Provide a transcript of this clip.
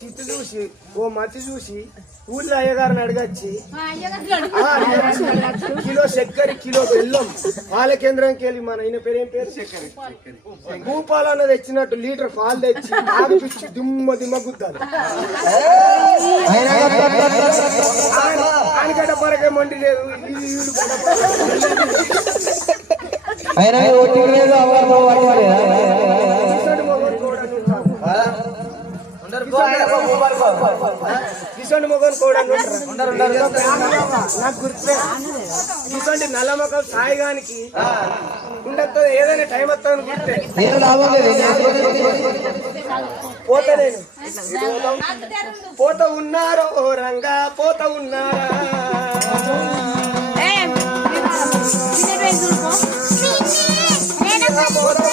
చిట్టు చూసి ఓ మతి చూసి ఊళ్ళో అయ్యగారిని అడగచ్చి కిలో చక్కెర కిలో బెల్లం పాల కేంద్రానికి వెళ్ళి మన ఆయన పేరు ఏం పేరు భూపాలు అన్నది తెచ్చినట్టు లీటర్ పాలు తెచ్చి ఆగిపించి దిమ్మ గుద్దాలి ఆనగడ్డ పరకే మండి లేదు కిసండి మొగన్ కూడా నాకు గుర్తు కిసండి నల్ల మొక్కలు సాయిగానికి ఉండదు ఏదైనా టైం వస్తుందని గుర్తే పోతా నేను పోత ఉన్నారో ఓ రంగా పోత ఉన్నారా పోత